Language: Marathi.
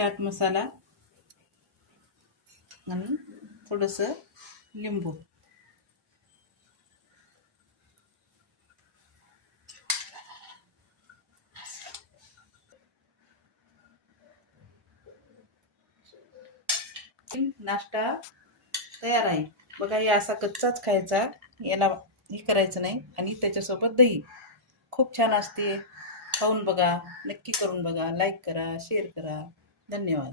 चाट मसाला आणि थोडंसं लिंबू. नाश्ता तयार आहे बघा. हे असा कच्चाच खायचा, याला हे करायचं नाही. आणि त्याच्यासोबत दही खूप छान असते. खाऊन बघा, नक्की करून बघा. लाईक करा, शेअर करा. धन्यवाद.